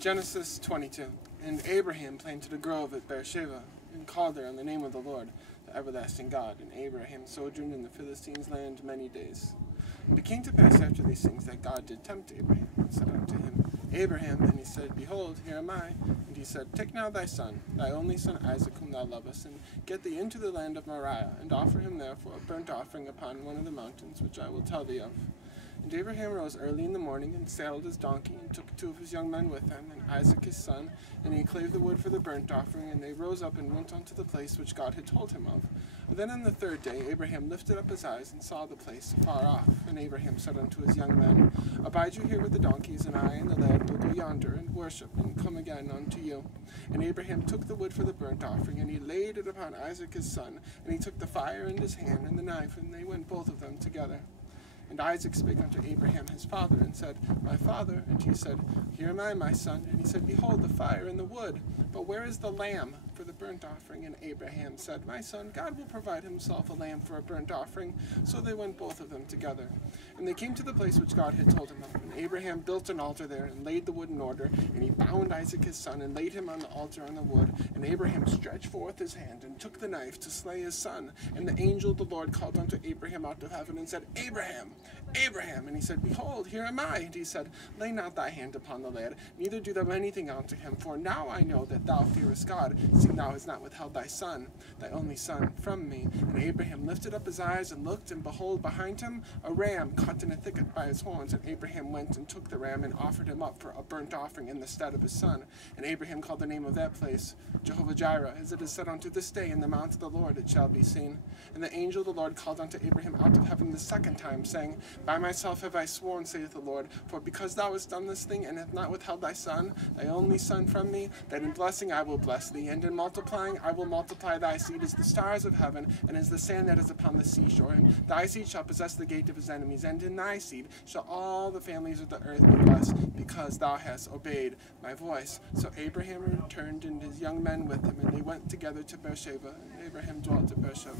Genesis 22. And Abraham planted a grove at Beersheba, and called there on the name of the Lord, the everlasting God. And Abraham sojourned in the Philistines' land many days. And it came to pass after these things that God did tempt Abraham, and said unto him, Abraham, and he said, Behold, here am I. And he said, Take now thy son, thy only son Isaac, whom thou lovest, and get thee into the land of Moriah, and offer him therefore a burnt offering upon one of the mountains, which I will tell thee of. And Abraham rose early in the morning, and saddled his donkey, and took 2 of his young men with him, and Isaac his son, and he clave the wood for the burnt offering, and they rose up and went unto the place which God had told him of. And then on the 3rd day Abraham lifted up his eyes, and saw the place afar off. And Abraham said unto his young men, Abide you here with the donkeys, and I and the lad will go yonder, and worship, and come again unto you. And Abraham took the wood for the burnt offering, and he laid it upon Isaac his son, and he took the fire in his hand, and the knife, and they went both of them together. And Isaac spake unto Abraham his father, and said, My father. And he said, Here am I, my son. And he said, Behold, the fire and the wood, but where is the lamb for the burnt offering? And Abraham said, My son, God will provide himself a lamb for a burnt offering. So they went both of them together. And they came to the place which God had told him of. And Abraham built an altar there, and laid the wood in order. And he bound Isaac his son, and laid him on the altar on the wood. And Abraham stretched forth his hand, and took the knife to slay his son. And the angel of the Lord called unto Abraham out of heaven, and said, Abraham, Abraham. And he said, Behold, here am I. And he said, Lay not thy hand upon the lad, neither do thou anything unto him. For now I know that thou fearest God, seeing thou hast not withheld thy son, thy only son, from me. And Abraham lifted up his eyes, and looked, and behold, behind him a ram caught in a thicket by his horns. And Abraham went and took the ram, and offered him up for a burnt offering in the stead of his son. And Abraham called the name of that place Jehovah-Jireh, as it is said unto this day, In the mount of the Lord it shall be seen. And the angel of the Lord called unto Abraham out of heaven the 2nd time, saying, By myself have I sworn, saith the Lord, for because thou hast done this thing, and hast not withheld thy son, thy only son, from me, that in blessing I will bless thee, and in multiplying I will multiply thy seed as the stars of heaven, and as the sand that is upon the seashore. And thy seed shall possess the gate of his enemies, and in thy seed shall all the families of the earth be blessed, because thou hast obeyed my voice. So Abraham returned, and his young men with him, and they went together to Beersheba, and Abraham dwelt at Beersheba.